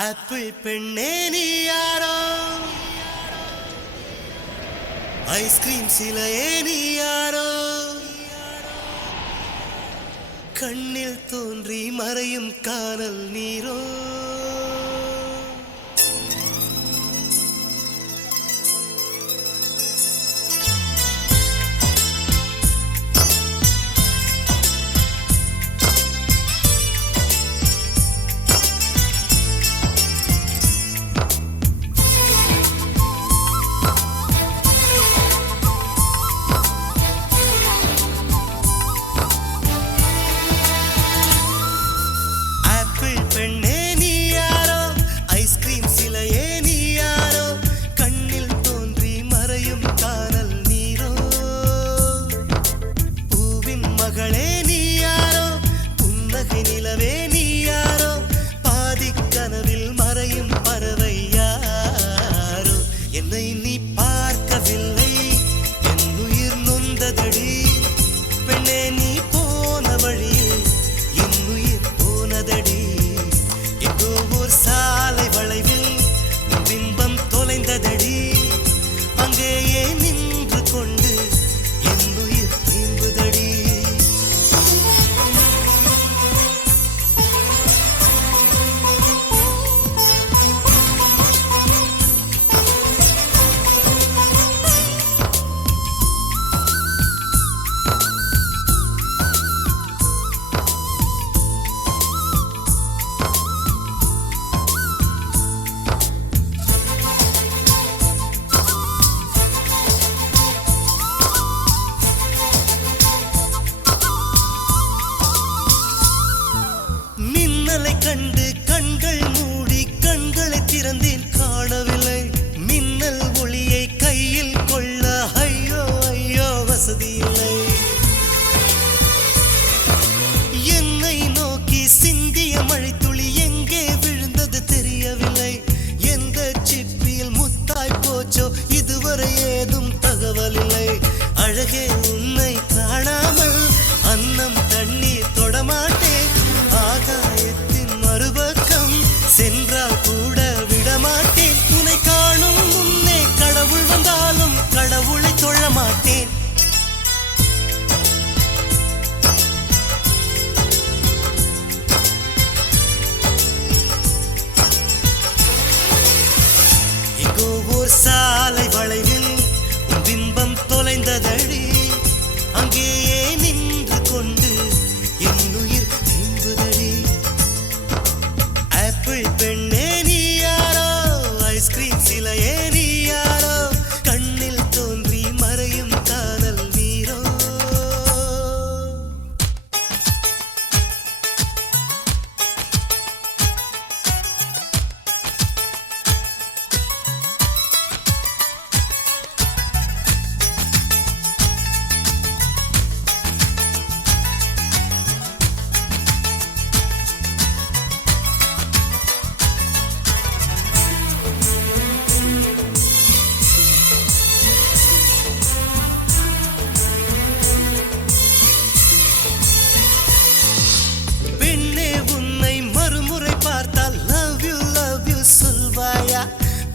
Apple பெண்ணே நீ யாரோ, ஐஸ்கிரீம் சிலையே நீ யாரோ, கண்ணில் தோன்றி மறையும் காணல் நீரோ. கண்டு கண்கள் மூடி கண்களை திறந்தேன், காணவில்லை மின்னல் ஒளியை கையில் கொள்ள. ஐயோ ஐயோ வசதி இல்லை. என்னை நோக்கி சிந்திய மழைத்துளி எங்கே விழுந்தது தெரியவில்லை. எந்த சிப்பியில் முத்தாய் போச்சோ இதுவரை ஏதும் தகவல் இல்லை. அழகே உன்னை காணாமல் அன்னம் தண்ணீர் தொடமாட்டேன். ஆகாயத்தின் மறுபக்கம் சென்றால் கூட விடமாட்டேன். உன்னை காணும் முன்னே கடவுள் வந்தாலும் கடவுளை தொழ மாட்டேன். எங்கோ ஓர் சாலை வளைவில் உன் பிம்பம் தொலைந்ததடி. அங்கேயே நின்று கொண்டு என் உயிர் தீம்புதடி. ஆப்பிள் பெண்ணே நீ யாரோ, ஐஸ்கிரீம் சிலையே நீ யாரோ, கண்ணில் தோன்றி மறையும் காணல் நீரோ.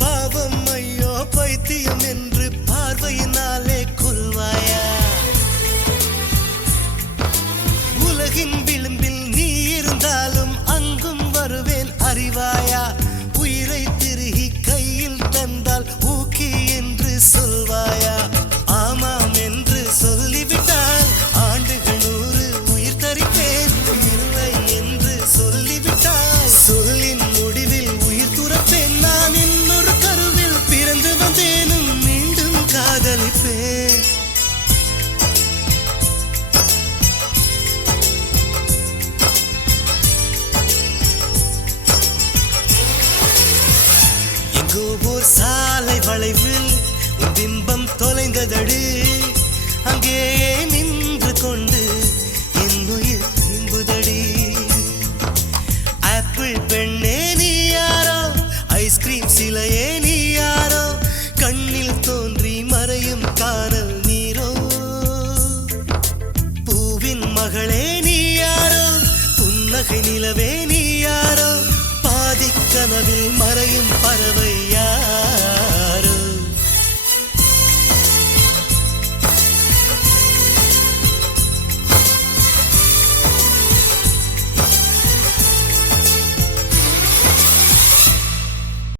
பாவம் ஐயோ பைத்தியம் என்று பார்வையினாலே கொல்வாயா? உலகின் விளிம்பில் நீ இருந்தாலும் அங்கும் வருவேன் அறிவாயா? உயிரை திருகி கையில் தந்தால் ஊக்கி என்று சொல்வாயா? ஆமாம் என்று சொல்லிவிட்டால் ஆண்டுகள் 100 உயிர் தரிப்பேன். இல்லை என்று சொல்லிவிட்டால் சொல்லின் முடிவில் உயிர் துறப்பேன். நான் இன்னொரு கருவில் பிறந்து வந்தேனும் மீண்டும் காதலிப்பேன். எங்கோ ஓர் சாலை வளைவில் உன் பிம்பம் தொலைந்ததடி. அங்கேயே நின்று கொண்டு என் உயிர் தீம்புதடி. ஆப்பிள் பெண்ணே நீ யாரோ, ஐஸ்கிரீம் சிலையே நீ யாரோ, கண்ணில் தோன்றி மறையும் காணல் நீரோ. பூவின் மகளே நீ யாரோ, புன்னகை நிலவே நீ யாரோ, பாதி கனவில் மறையும் பறவை